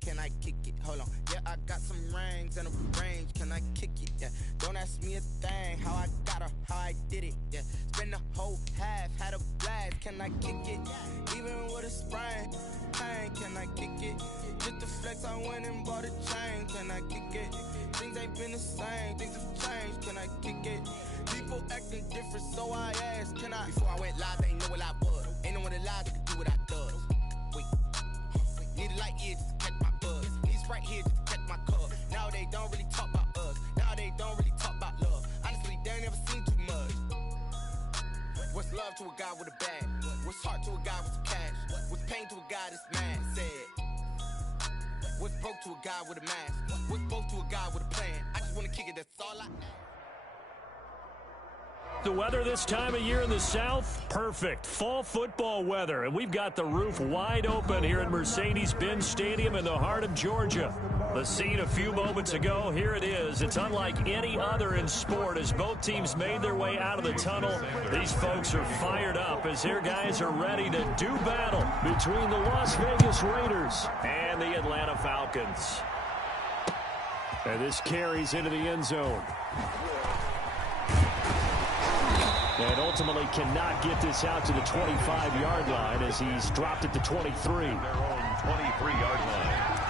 can I kick it? Hold on, yeah, I got some rings and a range, can I kick it? Yeah, don't ask me a thing, how I got her, how I did it. Yeah, spend the whole half, had a blast, can I kick it? Even with a sprain, pain, can I kick it? Just the flex, I went and bought a chain, can I kick it? Things ain't been the same, things have changed, can I kick it? People acting different, so I asked, can I? Before I went live, they ain't know what I was. Ain't no one alive that could do what I does. Wait, need a light here just to catch my buzz. Need Sprite here just to catch my cup. Now they don't really talk about us. Now they don't really talk about love. Honestly, they ain't never seen too much. What's love to a guy with a bag? What's heart to a guy with some cash? What's pain to a guy that's mad? Said. What's broke to a guy with a mask? What's both to a guy with a plan? I just wanna kick it, that's all I ask. The weather this time of year in the South, perfect. Fall football weather, and we've got the roof wide open here at Mercedes-Benz Stadium in the heart of Georgia. The scene a few moments ago, here it is. It's unlike any other in sport as both teams made their way out of the tunnel. These folks are fired up as their guys are ready to do battle between the Las Vegas Raiders and the Atlanta Falcons. And this carries into the end zone. And ultimately cannot get this out to the 25-yard line as he's dropped at the 23. Their own 23-yard line.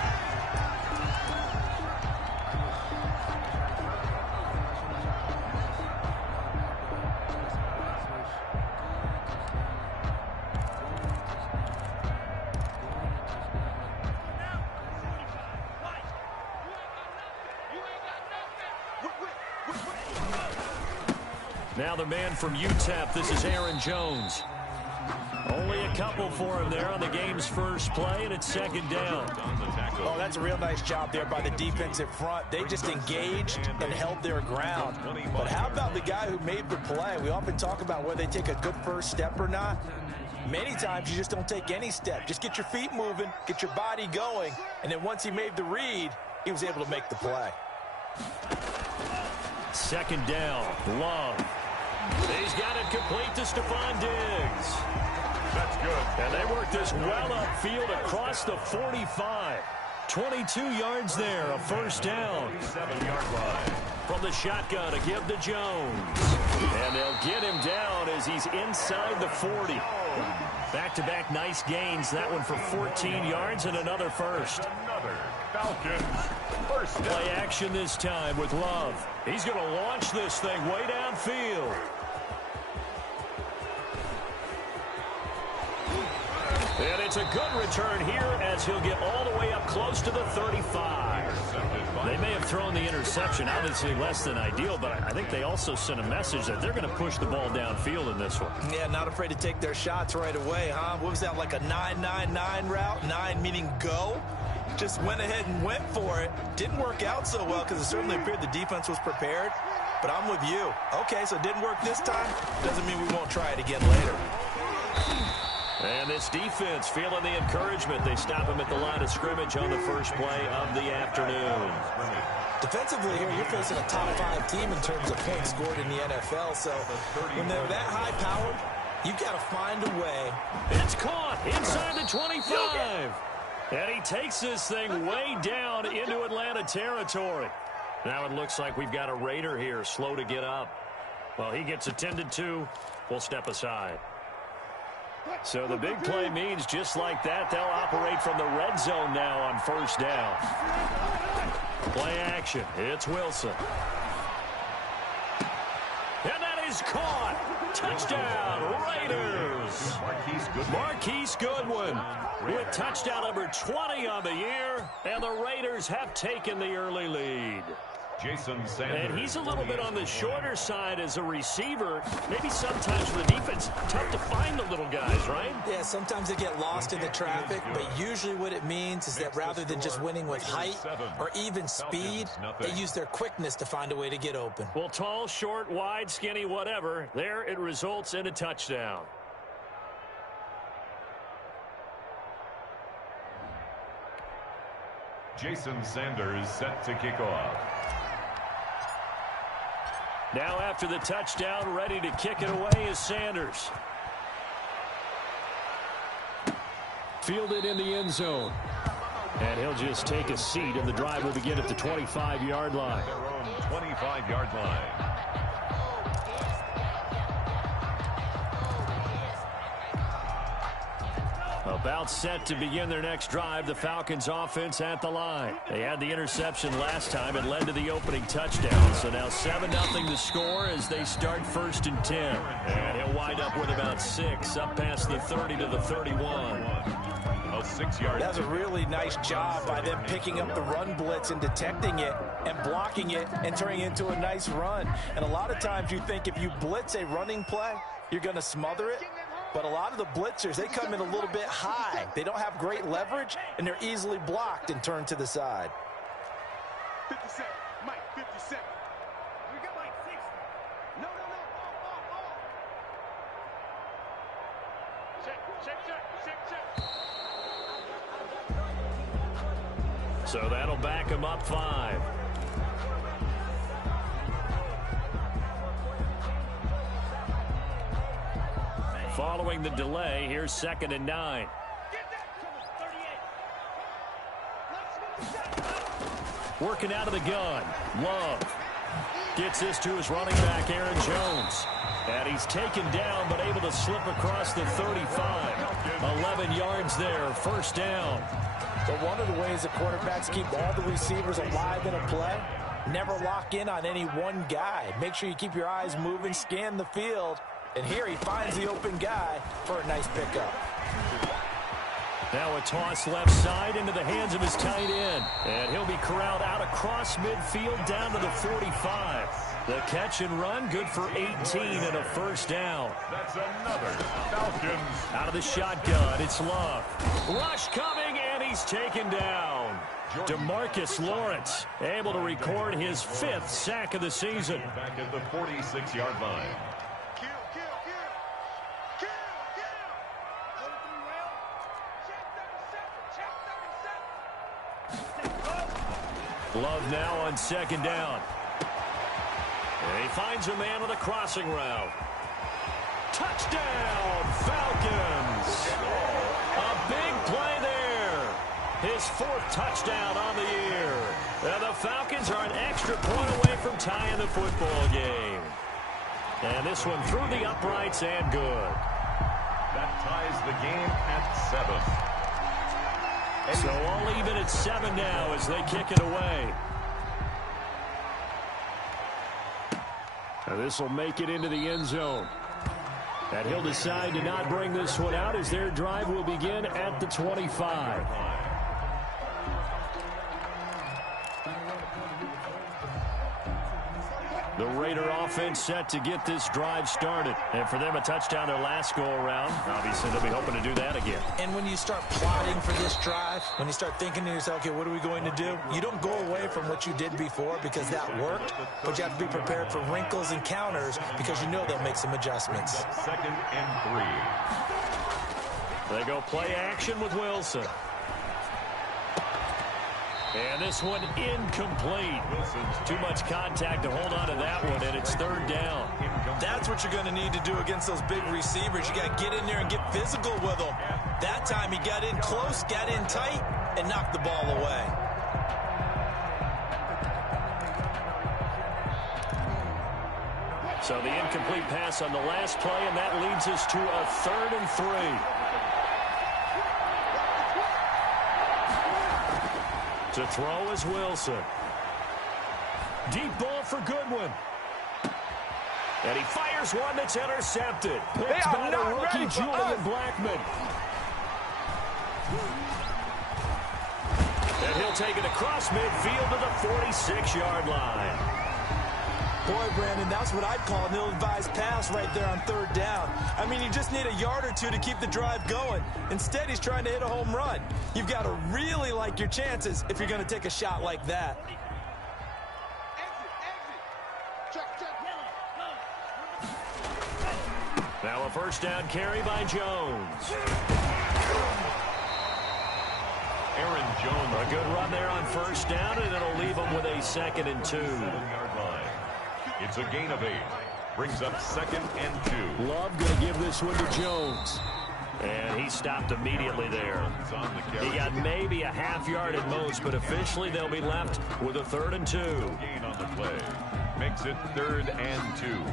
Now the man from UTEP, this is Aaron Jones. Only a couple for him there on the game's first play, and it's second down. Oh, that's a real nice job there by the defensive front. They just engaged and held their ground. But how about the guy who made the play? We often talk about whether they take a good first step or not. Many times you just don't take any step. Just get your feet moving, get your body going, and then once he made the read, he was able to make the play. Second down, Love. He's got it complete to Stephon Diggs. That's good. And they work this well upfield across the 45. 22 yards there, a first down. 7-yard line. From the shotgun, a give to Jones. And they'll get him down as he's inside the 40. Back-to-back nice gains. That one for 14 yards and another first. Another Falcons first down. Play action this time with Love. He's going to launch this thing way downfield. And it's a good return here as he'll get all the way up close to the 35. They may have thrown the interception, obviously less than ideal, but I think they also sent a message that they're going to push the ball downfield in this one. Yeah, not afraid to take their shots right away, huh? What was that, like a 9-9-9 route? 9 meaning go? Just went ahead and went for it. Didn't work out so well because it certainly appeared the defense was prepared. But I'm with you. Okay, so it didn't work this time. Doesn't mean we won't try it again later. And this defense feeling the encouragement. They stop him at the line of scrimmage on the first play of the afternoon. Defensively here, you're facing a top 5 team in terms of points scored in the NFL. So when they're that high-powered, you got to find a way. It's caught inside the 25. And he takes this thing way down into Atlanta territory. Now it looks like we've got a Raider here, slow to get up. Well, he gets attended to. We'll step aside. So the big play means just like that, they'll operate from the red zone now on first down. Play action. It's Wilson. And that is caught. Touchdown, Raiders. Marquise Goodwin with touchdown number 20 on the year, and the Raiders have taken the early lead. Jason Sanders. And he's a little bit on the shorter side as a receiver. Maybe sometimes for the defense, tough to find the little guys, right? Yeah, sometimes they get lost in the traffic, but usually what it means is that rather than just winning with height or even speed, they use their quickness to find a way to get open. Well, tall, short, wide, skinny, whatever, there it results in a touchdown. Jason Sanders set to kick off. Now after the touchdown, ready to kick it away is Sanders. Fielded in the end zone. And he'll he'll just take a seat, and the drive will begin at the 25-yard line. Their own 25-yard line. About set to begin their next drive, the Falcons offense at the line. They had the interception last time. It led to the opening touchdown. So now 7-0 to score as they start 1st and 10. And he'll wind up with about 6 up past the 30 to the 31. A 6-yard. That's a really nice job by them picking up the run blitz and detecting it and blocking it and turning it into a nice run. And a lot of times you think if you blitz a running play, you're going to smother it. But a lot of the blitzers, they come in a little bit high. They don't have great leverage, and they're easily blocked and turned to the side. 57, Mike, 57. We got like 60. No. Check. So that'll back him up 5. Following the delay, here's 2nd and 9. Working out of the gun. Love gets this to his running back, Aaron Jones. And he's taken down, but able to slip across the 35. 11 yards there, 1st down. So one of the ways the quarterbacks keep all the receivers alive in a play, never lock in on any one guy. Make sure you keep your eyes moving, scan the field. And here he finds the open guy for a nice pickup. Now a toss left side into the hands of his tight end. And he'll be corralled out across midfield down to the 45. The catch and run, good for 18 and a 1st down. That's another Falcons. Out of the shotgun, it's Love. Rush coming, and he's taken down. DeMarcus Lawrence able to record his 5th sack of the season. Back at the 46-yard line. Love now on 2nd down. And he finds a man on a crossing route. Touchdown, Falcons! A big play there. His 4th touchdown on the year. And the Falcons are an extra point away from tying the football game. And this one through the uprights and good. That ties the game at 7. So all even at 7 now as they kick it away. And this will make it into the end zone. And he'll decide to not bring this one out as their drive will begin at the 25. The Raider offense set to get this drive started. And for them, a touchdown their last go-around. Obviously, they'll be hoping to do that again. And when you start plotting for this drive, when you start thinking to yourself, okay, what are we going to do? You don't go away from what you did before because that worked, but you have to be prepared for wrinkles and counters because you know they'll make some adjustments. 2nd and 3. They go play action with Wilson. And this one incomplete. Too much contact to hold on to that one, and it's 3rd down. That's what you're going to need to do against those big receivers. You got to get in there and get physical with them. That time he got in close, got in tight, and knocked the ball away. So the incomplete pass on the last play, and that leads us to a 3rd and 3. To throw is Wilson. Deep ball for Goodwin. And he fires one that's intercepted. Picked by the rookie Julian Blackman. And he'll take it across midfield to the 46-yard line. Boy, Brandon, that's what I'd call an ill-advised pass right there on 3rd down. I mean, you just need a yard or two to keep the drive going. Instead, he's trying to hit a home run. You've got to really like your chances if you're going to take a shot like that. Now a 1st down carry by Jones. Aaron Jones. A good run there on 1st down, and it'll leave him with a 2nd and 2. 7-yard line. It's a gain of 8. Brings up 2nd and 2. Love going to give this one to Jones. And he stopped immediately there. He got maybe a half yard at most, but officially they'll be left with a 3rd and 2. Gain on the play. Makes it 3rd and 2.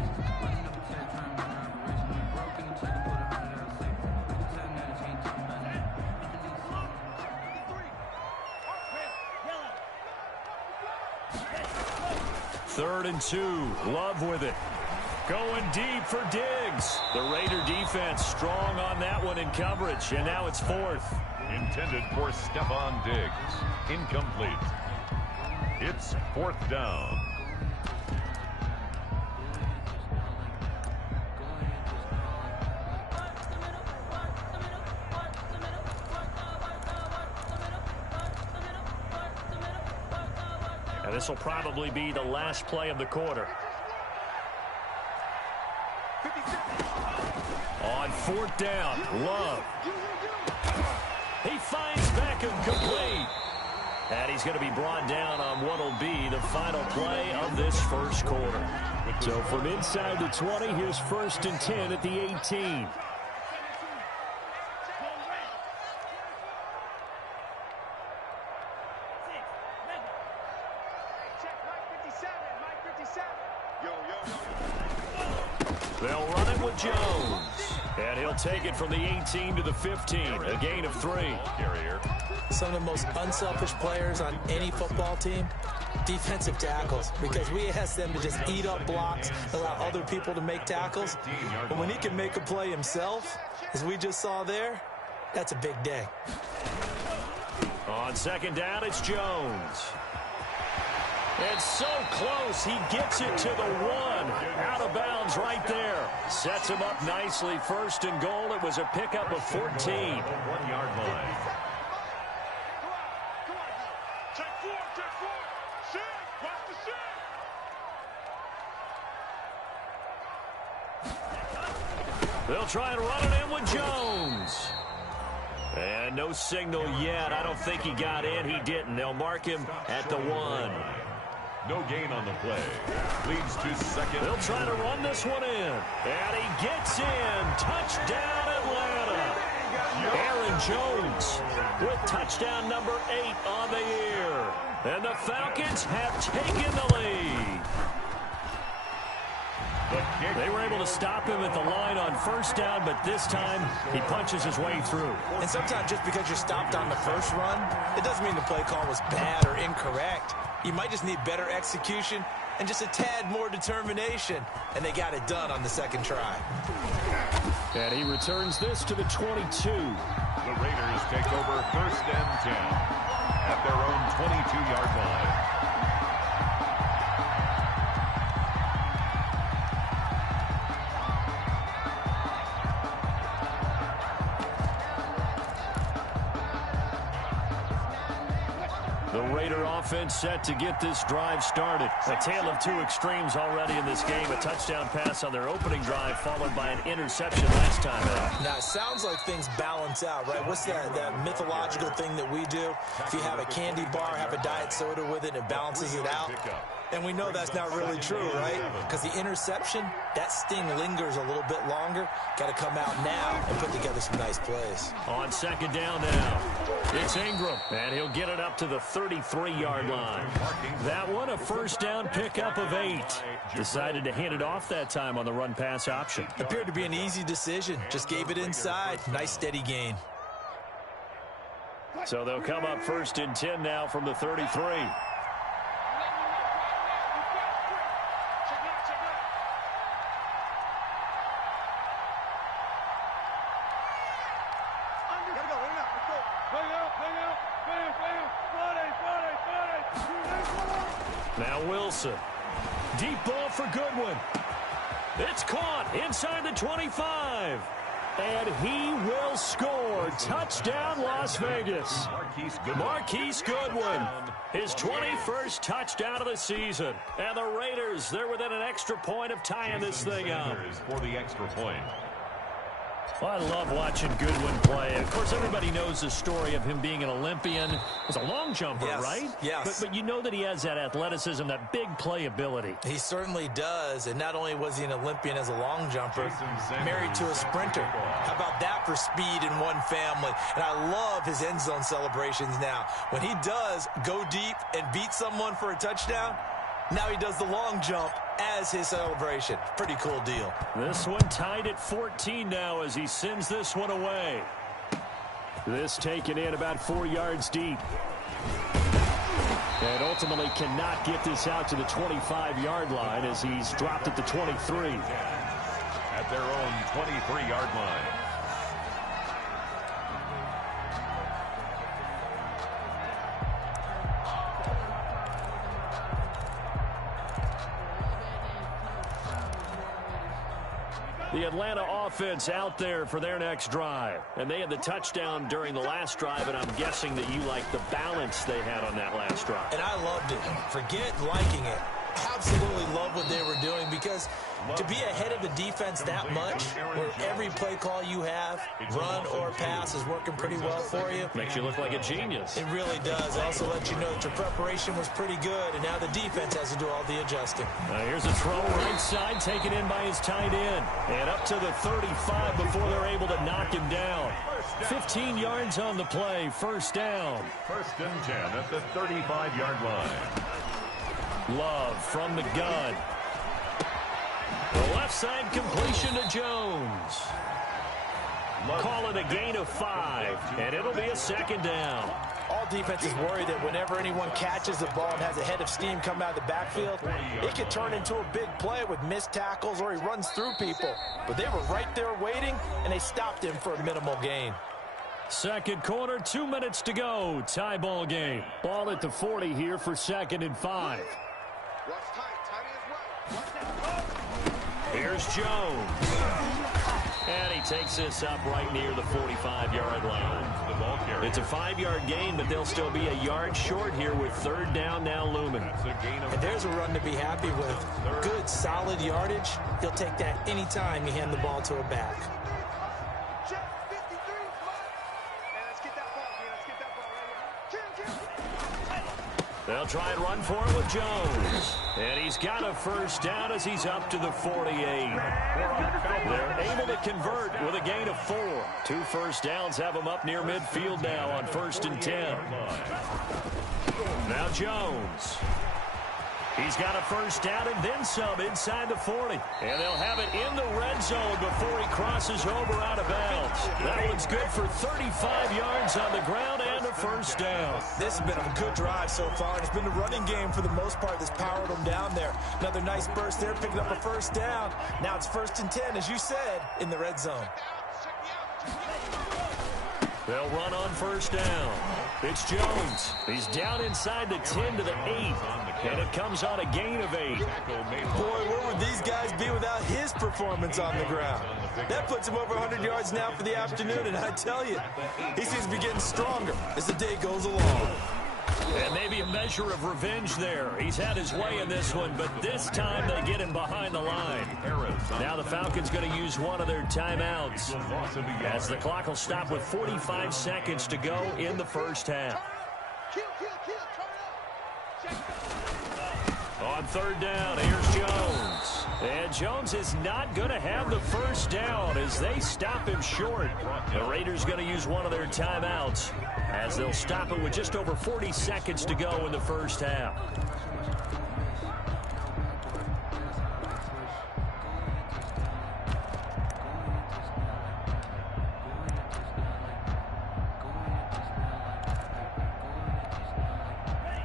Third and 2. Love with it. Going deep for Diggs. The Raider defense strong on that one in coverage, and now it's 4th. Intended for Stephon Diggs. Incomplete. It's 4th down. And this will probably be the last play of the quarter. On 4th down, Love. He finds Beckham complete. And he's going to be brought down on what will be the final play of this first quarter. So from inside the 20, here's 1st and 10 at the 18. They'll run it with Jones. And he'll take it from the 18 to the 15. A gain of 3. Some of the most unselfish players on any football team, defensive tackles, because we ask them to just eat up blocks, allow other people to make tackles. But when he can make a play himself, as we just saw there, that's a big day. On 2nd down, it's Jones. And so close, he gets it to the 1. Out of bounds right there. Sets him up nicely. 1st and goal. It was a pickup of 14. 1-yard line. They'll try and run it in with Jones. And no signal yet. I don't think he got in. He didn't. They'll mark him at the 1. No gain on the play. Leads to 2nd. They'll try to run this one in. And he gets in. Touchdown, Atlanta. Aaron Jones with touchdown number 8 on the year. And the Falcons have taken the lead. They were able to stop him at the line on 1st down, but this time he punches his way through. And sometimes just because you're stopped on the first run, it doesn't mean the play call was bad or incorrect. You might just need better execution and just a tad more determination, and they got it done on the 2nd try. And he returns this to the 22. The Raiders take over 1st and 10 at their own 22-yard line. The Raider offense set to get this drive started. A tale of 2 extremes already in this game. A touchdown pass on their opening drive, followed by an interception last time out. Now, it sounds like things balance out, right? What's that mythological thing that we do? If you have a candy bar, have a diet soda with it, it balances it out. And we know that's not really true, right? Because the interception, that sting lingers a little bit longer. Got to come out now and put together some nice plays. On 2nd down now, it's Ingram, and he'll get it up to the 33-yard line. That one, a 1st down pickup of 8. Decided to hand it off that time on the run-pass option. Appeared to be an easy decision. Just gave it inside. Nice, steady gain. So they'll come up 1st and 10 now from the 33. Now Wilson. Deep ball for Goodwin. It's caught inside the 25. And he will score. Touchdown, Las Vegas. Marquise Goodwin. His 21st touchdown of the season. And the Raiders, they're within an extra point of tying this thing up. For the extra point. Well, I love watching Goodwin play. Of course, everybody knows the story of him being an Olympian. He's a long jumper, yes, right? Yes. But you know that he has that athleticism, that big playability. He certainly does. And not only was he an Olympian as a long jumper, married to a sprinter. How about that for speed in one family? And I love his end zone celebrations now. When he does go deep and beat someone for a touchdown, now he does the long jump as his celebration. Pretty cool deal. This one tied at 14 now as he sends this one away. This taken in about 4 yards deep. And ultimately cannot get this out to the 25-yard line as he's dropped at the 23. At their own 23-yard line. The Atlanta offense out there for their next drive. And they had the touchdown during the last drive, and I'm guessing that you like the balance they had on that last drive. And I loved it. Forget liking it. Absolutely love what they were doing, because to be ahead of the defense that much, where every play call you have, run or pass, is working pretty well for you. Makes you look like a genius. It really does. Also let you know that your preparation was pretty good, and now the defense has to do all the adjusting. Here's a throw right side, taken in by his tight end. And up to the 35 before they're able to knock him down. 15 yards on the play, first down. First and 10 at the 35-yard line. Love from the gun. The left side completion to Jones. Call it a gain of 5, and it'll be a second down. All defenses worry that whenever anyone catches the ball and has a head of steam come out of the backfield, it could turn into a big play with missed tackles or he runs through people. But they were right there waiting, and they stopped him for a minimal gain. Second quarter, 2 minutes to go. Tie ball game. Ball at the 40 here for 2nd and 5. Here's Jones. And he takes this up right near the 45-yard line. It's a 5-yard gain, but they'll still be a yard short here with 3rd down now looming. And there's a run to be happy with. Good, solid yardage. He'll take that anytime you hand the ball to a back. They'll try and run for it with Jones. And he's got a first down as he's up to the 48. They're able to convert with a gain of 4. 2 first downs have them up near midfield now on 1st and 10. Now Jones. He's got a first down and then some inside the 40. And they'll have it in the red zone before he crosses over out of bounds. That one's good for 35 yards on the ground and a first down. This has been a good drive so far. It's been the running game for the most part that's powered them down there. Another nice burst there, picking up a first down. Now it's 1st and 10, as you said, in the red zone. They'll run on first down. It's Jones. He's down inside the 10 to the 8. And it comes on a gain of 8. Boy, where would these guys be without his performance on the ground? That puts him over 100 yards now for the afternoon, and I tell you, he seems to be getting stronger as the day goes along. And maybe a measure of revenge there. He's had his way in this one, but this time they get him behind the line. Now the Falcons going to use one of their timeouts, as the clock will stop with 45 seconds to go in the first half. On 3rd down, here's Jones. And Jones is not going to have the first down as they stop him short. The Raiders going to use one of their timeouts as they'll stop it with just over 40 seconds to go in the first half.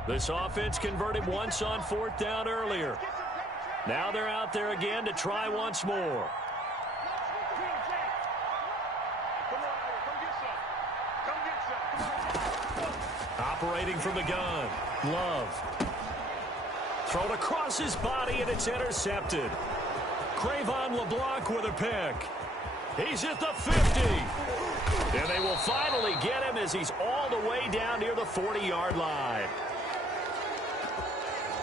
This offense converted once on 4th down earlier. Now they're out there again to try once more. Operating from the gun. Love. Thrown across his body, and it's intercepted. Cravon LeBlanc with a pick. He's at the 50. And they will finally get him as he's all the way down near the 40-yard line.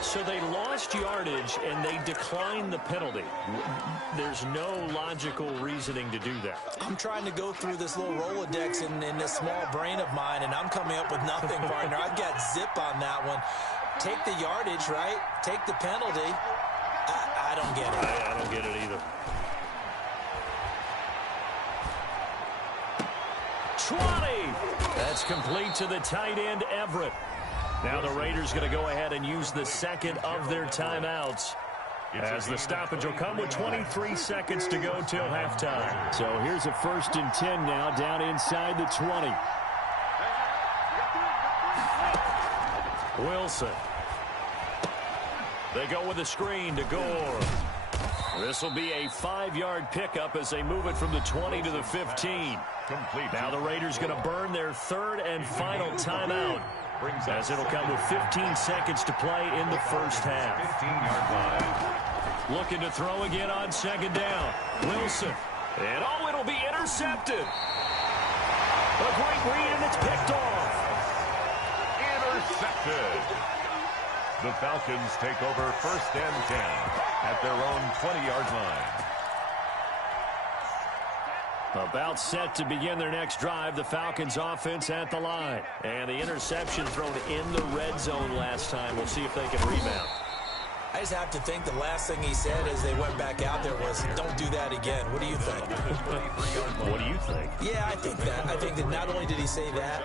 So they lost yardage, and they declined the penalty. There's no logical reasoning to do that. I'm trying to go through this little Rolodex in this small brain of mine, and I'm coming up with nothing, partner. I've got zip on that one. Take the yardage, right? Take the penalty. I don't get it. I don't get it either. 20! That's complete to the tight end, Everett. Now the Raiders going to go ahead and use the second of their timeouts, as the stoppage will come with 23 seconds to go till halftime. So here's a 1st and 10 now, down inside the 20. Wilson. They go with a screen to Gore. This will be a 5-yard pickup as they move it from the 20 to the 15. Complete. Now the Raiders going to burn their 3rd and final timeout, as it'll come with 15 seconds to play in the first half. 15-yard line. Looking to throw again on 2nd down. Wilson. And it'll be intercepted. A great read, and it's picked off. Intercepted. The Falcons take over 1st and 10 at their own 20-yard line. About set to begin their next drive, the Falcons offense at the line. And the interception thrown in the red zone last time. We'll see if they can rebound. I just have to think the last thing he said as they went back out there was, don't do that again. What do you think? What do you think? Yeah, I think that. I think that not only did he say that,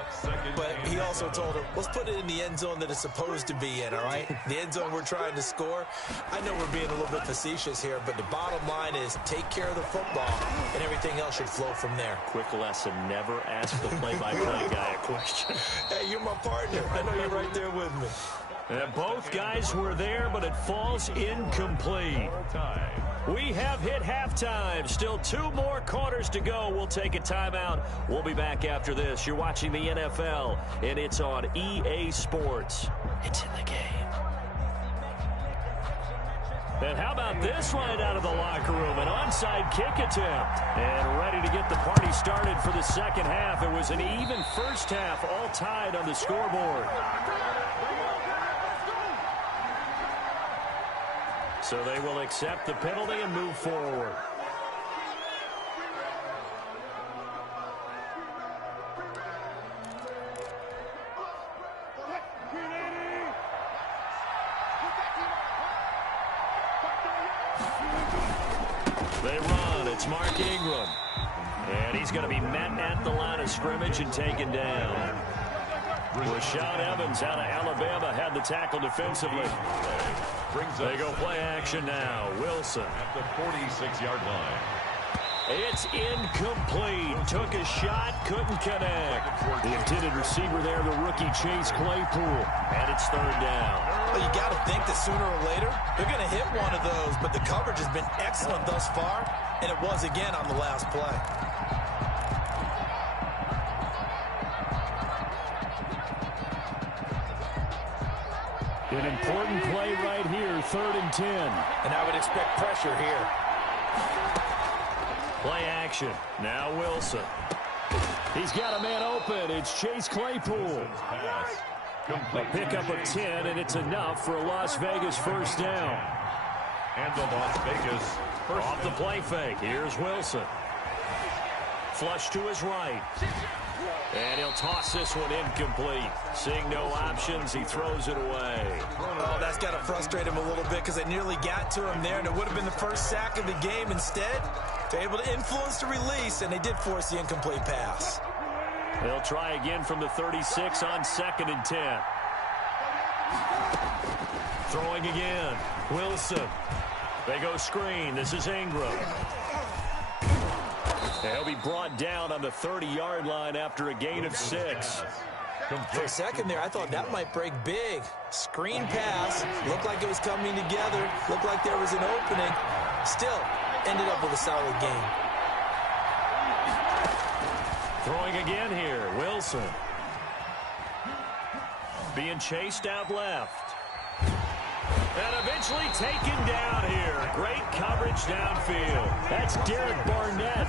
but he also told him, let's put it in the end zone that it's supposed to be in, all right? The end zone we're trying to score. I know we're being a little bit facetious here, but the bottom line is take care of the football, and everything else should flow from there. Quick lesson, never ask the play-by-play guy a question. Hey, you're my partner. I know you're right there with me. Both guys were there, but it falls incomplete. We have hit halftime. Still 2 more quarters to go. We'll take a timeout. We'll be back after this. You're watching the NFL, and it's on EA Sports. It's in the game. And how about this right out of the locker room? An onside kick attempt. And ready to get the party started for the second half. It was an even first half, all tied on the scoreboard. So they will accept the penalty and move forward. They run. It's Mark Ingram. And he's going to be met at the line of scrimmage and taken down. Rashaan Evans out of Alabama had the tackle defensively. They go play action now. Wilson at the 46-yard line. It's incomplete. Took a shot, couldn't connect. The intended receiver there, the rookie Chase Claypool. And it's 3rd down. Well, you got to think that sooner or later, they're going to hit one of those, but the coverage has been excellent thus far, and it was again on the last play. An important play right here, 3rd and 10. And I would expect pressure here. Play action. Now Wilson. He's got a man open. It's Chase Claypool. A pickup of 10, and it's enough for a Las Vegas 1st down. And the Las Vegas first Off the play fake. Here's Wilson. Flush to his right. And he'll toss this one incomplete. Seeing no options, he throws it away. Oh, that's got to frustrate him a little bit because they nearly got to him there, and it would have been the first sack of the game. Instead, they're able to influence the release, and they did force the incomplete pass. They'll try again from the 36 on 2nd and 10. Throwing again. Wilson. They go screen. This is Ingram. He'll be brought down on the 30-yard line after a gain of 6. For a second there, I thought that might break big. Screen pass. Looked like it was coming together. Looked like there was an opening. Still, ended up with a solid game. Throwing again here. Wilson. Being chased out left. And eventually taken down here. Great coverage downfield. That's Derek Barnett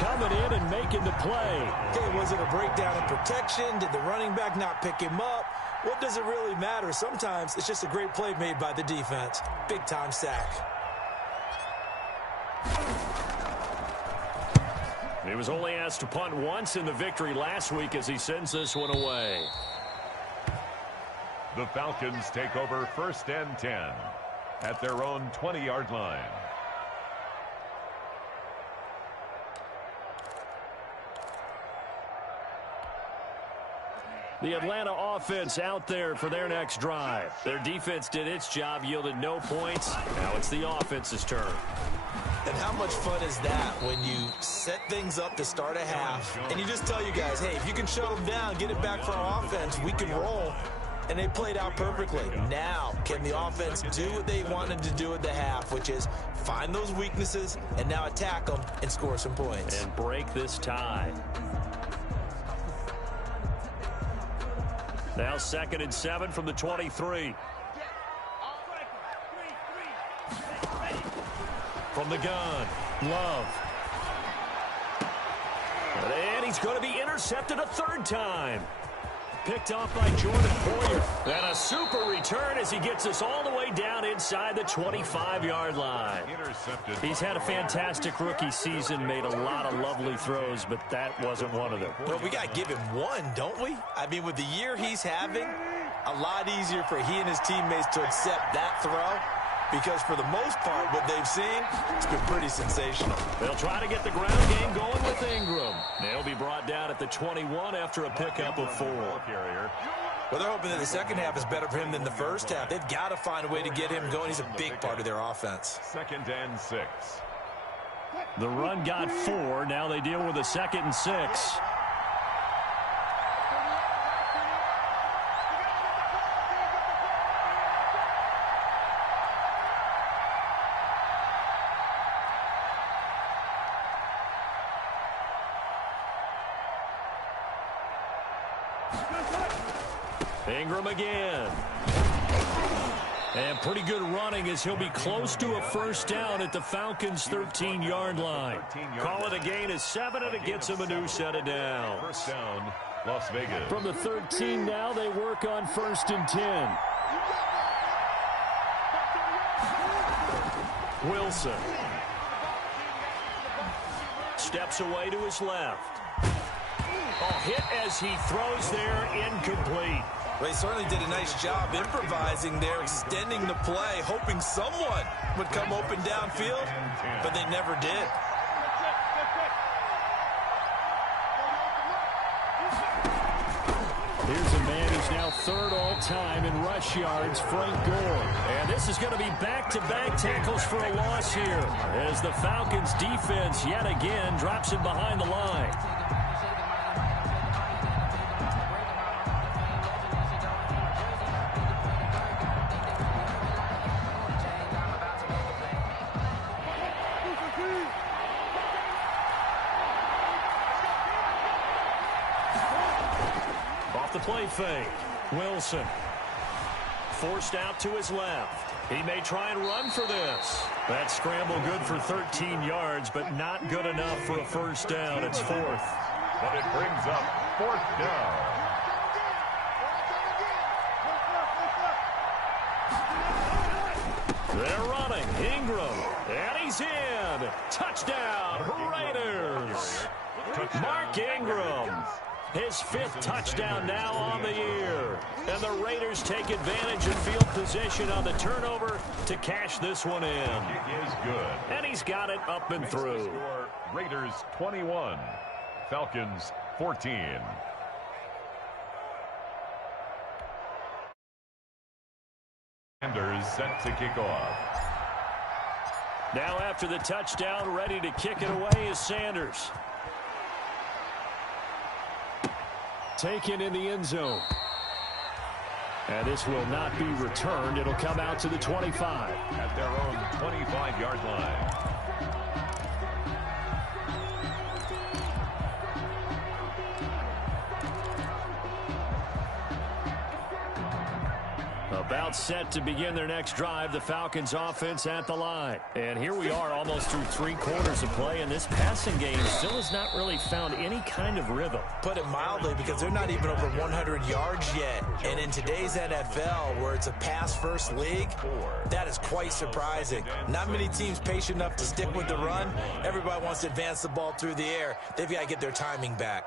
coming in and making the play. Okay, was it a breakdown in protection? Did the running back not pick him up? what does it really matter? Sometimes it's just a great play made by the defense. Big-time sack. He was only asked to punt once in the victory last week as he sends this one away. The Falcons take over 1st and 10 at their own 20-yard line. The Atlanta offense out there for their next drive. Their defense did its job, yielded no points. Now it's the offense's turn. And how much fun is that when you set things up to start a half and you just tell you guys, hey, if you can shut them down, get it back for our offense, we can roll. And they played out perfectly. Now, can the offense do what they wanted to do at the half, which is find those weaknesses and now attack them and score some points. And break this tie. Now 2nd and 7 from the 23. From the gun, Love. And he's going to be intercepted a 3rd time. Picked off by Jordan Poyer. And a super return as he gets us all the way down inside the 25-yard line. He's had a fantastic rookie season, made a lot of lovely throws, but that wasn't one of them. Well, we got to give him one, don't we? I mean, with the year he's having, a lot easier for he and his teammates to accept that throw. Because for the most part, what they've seen, it's been pretty sensational. They'll try to get the ground game going with Ingram. They'll be brought down at the 21 after a pickup of 4. Well, they're hoping that the second half is better for him than the first half. They've got to find a way to get him going. He's a big part of their offense. 2nd and 6. The run got 4. Now they deal with a 2nd and 6. Ingram again. And pretty good running as he'll be close to a 1st down at the Falcons' 13-yard line. Call it a gain of 7, and it gets him a new set of downs. 1st down, Las Vegas. From the 13 now, they work on 1st and 10. Wilson. Steps away to his left. Hit as he throws there, incomplete. Well, he certainly did a nice job improvising there, extending the play, hoping someone would come open downfield, but they never did. Here's a man who's now 3rd all-time in rush yards, Frank Gore. And this is going to be back-to-back tackles for a loss here as the Falcons' defense yet again drops him behind the line. The play fake. Wilson. Forced out to his left. He may try and run for this. That scramble good for 13 yards, but not good enough for a 1st down. It's 4th. But it brings up 4th down. They're running. Ingram. And he's in. Touchdown, Raiders. Mark Ingram. His 5th touchdown now on the year. And the Raiders take advantage of field position on the turnover to cash this one in. It is good. And he's got it up and through. Score, Raiders 21, Falcons 14. Sanders set to kick off. Now after the touchdown, ready to kick it away is Sanders. Taken in the end zone. And this will not be returned. It'll come out to the 25. At their own 25-yard line. A About set to begin their next drive, the Falcons offense at the line. And here we are almost through 3 quarters of play, and this passing game still has not really found any kind of rhythm. Put it mildly, because they're not even over 100 yards yet. And in today's NFL, where it's a pass-first league, that is quite surprising. Not many teams patient enough to stick with the run. Everybody wants to advance the ball through the air. They've got to get their timing back.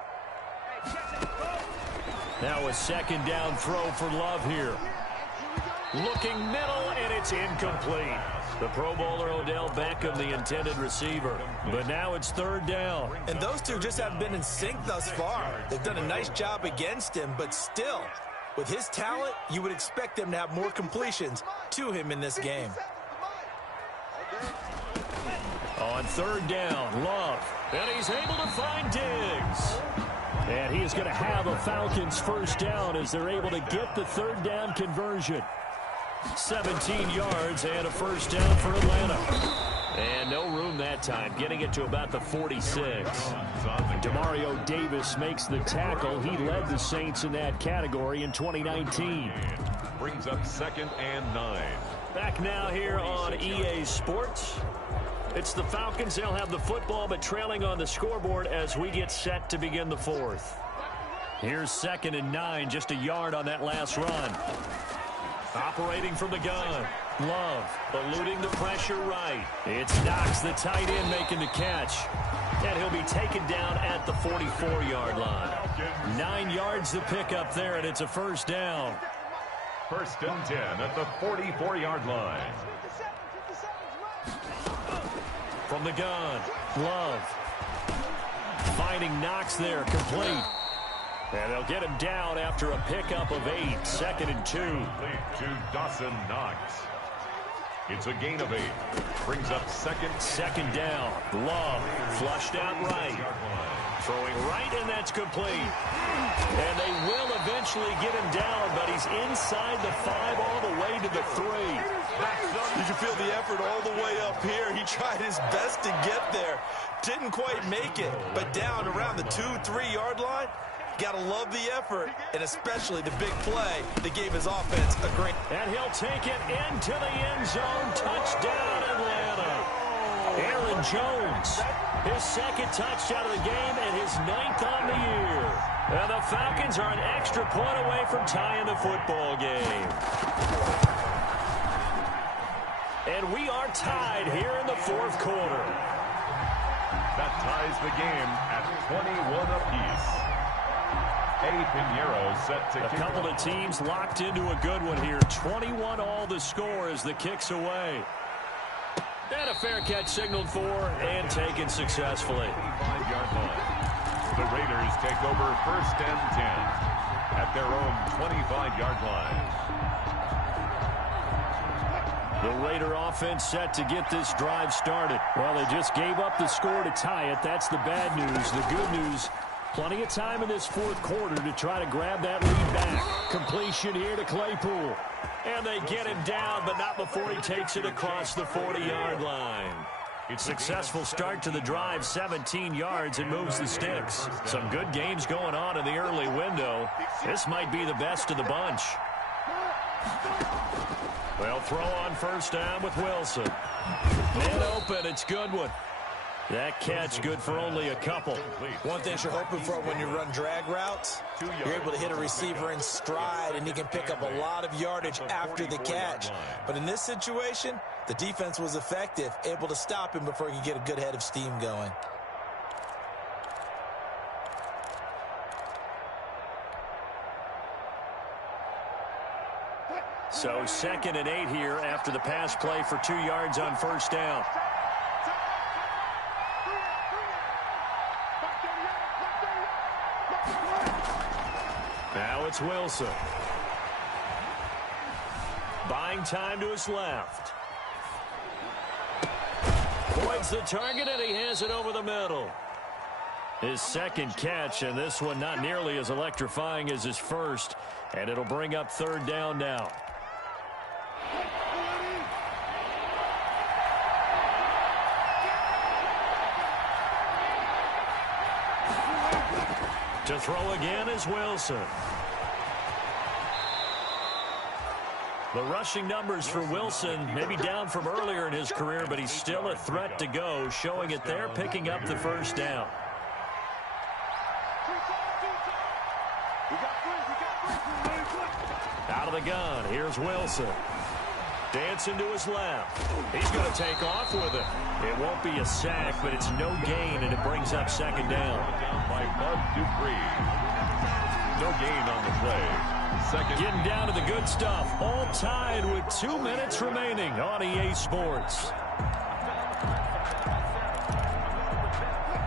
Now a second down throw for Love here. Looking middle, and it's incomplete. The Pro Bowler Odell Beckham, the intended receiver. But now it's 3rd down. And those two just haven't been in sync thus far. They've done a nice job against him, but still, with his talent, you would expect them to have more completions to him in this game. On 3rd down, Love. And he's able to find Diggs. And he is going to have a Falcons first down as they're able to get the 3rd down conversion. 17 yards and a first down for Atlanta. And no room that time, getting it to about the 46. Demario Davis makes the tackle. He led the Saints in that category in 2019. Brings up 2nd and 9. Back now here on EA Sports. It's the Falcons. They'll have the football, but trailing on the scoreboard as we get set to begin the 4th. Here's 2nd and 9, just a yard on that last run. Operating from the gun. Love eluding the pressure right. It's Knox, the tight end, making the catch. And he'll be taken down at the 44-yard line. 9 yards to pick up there, and it's a first down. 1st and 10 at the 44-yard line. From the gun, Love. Finding Knox there, complete. And they'll get him down after a pickup of 8. 2nd and 2. To Dawson Knox. It's a gain of 8. Brings up 2nd down. Love flushed out right. Throwing right, and that's complete. And they will eventually get him down, but he's inside the 5 all the way to the 3. You can feel the effort all the way up here. He tried his best to get there. Didn't quite make it, but down around the 2-3 yard line. Gotta love the effort, and especially the big play that gave his offense a great... And he'll take it into the end zone. Touchdown, Atlanta. Aaron Jones, his 2nd touchdown of the game and his 9th on the year. And the Falcons are an extra point away from tying the football game. And we are tied here in the 4th quarter. That ties the game at 21 apiece. Pinheiro set to a couple of teams locked into a good one here. 21 all the score as the kick's away. And a fair catch signaled for and taken successfully. 5-yard line. The Raiders take over 1st and 10 at their own 25-yard line. The Raider offense set to get this drive started. Well, they just gave up the score to tie it. That's the bad news. The good news, plenty of time in this 4th quarter to try to grab that lead back. Completion here to Claypool. And they get him down, but not before he takes it across the 40-yard line. Successful start to the drive, 17 yards, and moves the sticks. Some good games going on in the early window. This might be the best of the bunch. They'll throw on 1st down with Wilson. And open, it's Goodwin. That catch good for only a couple. One thing you're hoping for when you run drag routes, you're able to hit a receiver in stride, and he can pick up a lot of yardage after the catch. But in this situation, the defense was effective, able to stop him before he could get a good head of steam going. So 2nd and 8 here after the pass play for 2 yards on 1st down. Now it's Wilson. Buying time to his left. Points the target, and he has it over the middle. His 2nd catch, and this one not nearly as electrifying as his first. And it'll bring up 3rd down now. To throw again is Wilson. The rushing numbers for Wilson, maybe down from earlier in his career, but he's still a threat to go, showing it there, picking up the first down. Out of the gun, here's Wilson. Dancing to his left. He's going to take off with it. It won't be a sack, but it's no gain, and it brings up second down. Down by Bud Dupree. No gain on the play. Second. Getting down to the good stuff. All tied with 2 minutes remaining on EA Sports.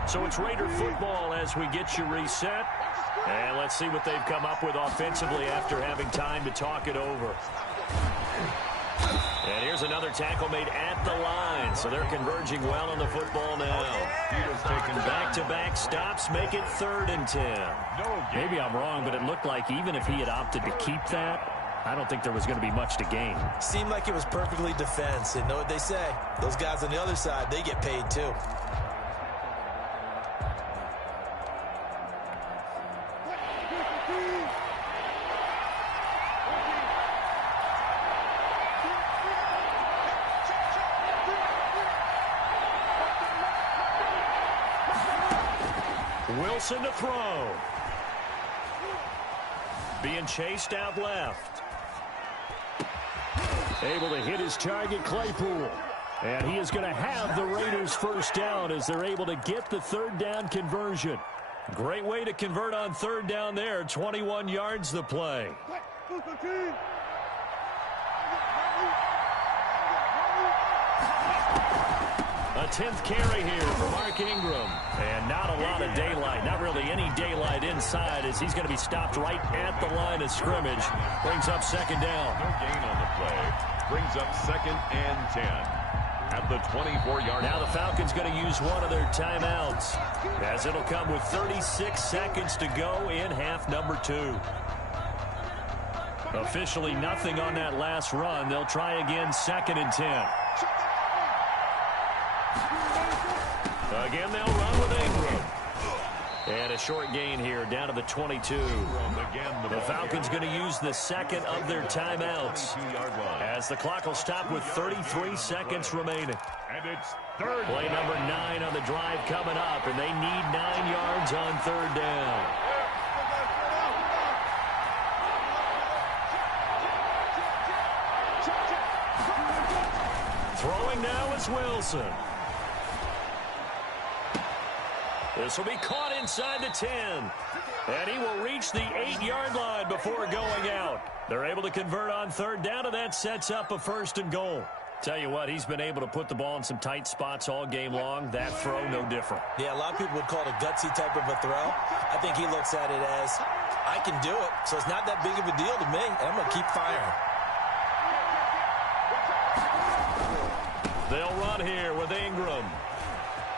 So it's Raider football as we get you reset. And let's see what they've come up with offensively after having time to talk it over. And here's another tackle made at the line, so they're converging well on the football now. Back-to-back stops make it 3rd and 10. Maybe I'm wrong, but it looked like even if he had opted to keep that, I don't think there was going to be much to gain. Seemed like it was perfectly defense, and know what they say. Those guys on the other side, they get paid too. Wilson to throw. Being chased out left. Able to hit his target, Claypool. And he is going to have the Raiders first down as they're able to get the 3rd down conversion. Great way to convert on 3rd down there. 21 yards the play. A 10th carry here for Mark Ingram. And not a lot of daylight. Not really any daylight inside as he's going to be stopped right at the line of scrimmage. Brings up second down. No gain on the play. Brings up 2nd and 10. At the 24-yard line. Now the Falcons going to use one of their timeouts as it'll come with 36 seconds to go in half number 2. Officially nothing on that last run. They'll try again 2nd and 10. Again, they'll run with Ingram. And a short gain here down to the 22. The Falcons going to use the 2nd of their timeouts as the clock will stop with 33 seconds remaining. And it's 3rd. Play number 9 on the drive coming up, and they need 9 yards on 3rd down. Throwing now is Wilson. This will be caught inside the 10. And he will reach the 8-yard line before going out. They're able to convert on 3rd down, and that sets up a 1st and goal. Tell you what, he's been able to put the ball in some tight spots all game long. That throw, no different. Yeah, a lot of people would call it a gutsy type of a throw. I think he looks at it as, I can do it, so it's not that big of a deal to me, and I'm going to keep firing. They'll run here with Ingram.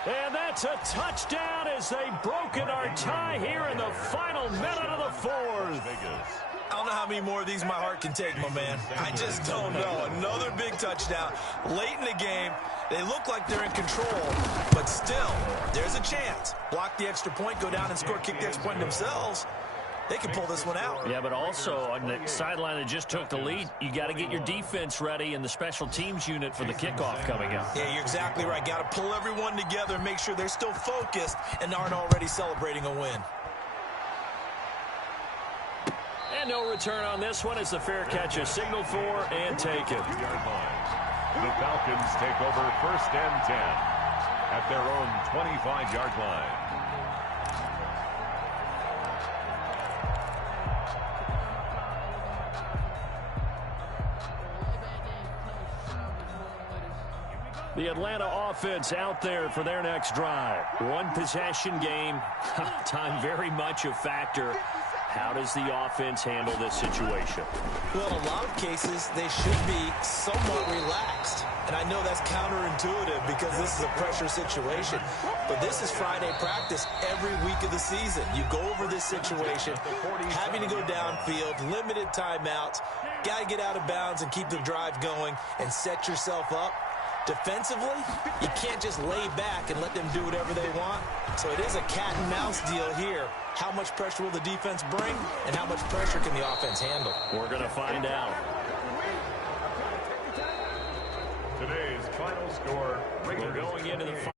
And that's a touchdown as they've broken our tie here in the final minute of the 4th. I don't know how many more of these my heart can take, my man. I just don't know. Another big touchdown late in the game. They look like they're in control, but still, there's a chance. Block the extra point, go down and score, kick the extra point themselves. They can pull this one out. Yeah, but also on the sideline that just took the lead, you got to get your defense ready and the special teams unit for the kickoff coming up. Yeah, you're exactly right. Got to pull everyone together and make sure they're still focused and aren't already celebrating a win. And no return on this one as the fair catch is signaled for and taken. The Falcons take over 1st and 10 at their own 25-yard line. The Atlanta offense out there for their next drive. One possession game. Time very much a factor. How does the offense handle this situation? Well, in a lot of cases, they should be somewhat relaxed. And I know that's counterintuitive because this is a pressure situation. But this is Friday practice every week of the season. You go over this situation, having to go downfield, limited timeouts, got to get out of bounds and keep the drive going and set yourself up. Defensively, you can't just lay back and let them do whatever they want. So it is a cat and mouse deal here. How much pressure will the defense bring, and how much pressure can the offense handle? We're going to find out. Today's final score, We're going into the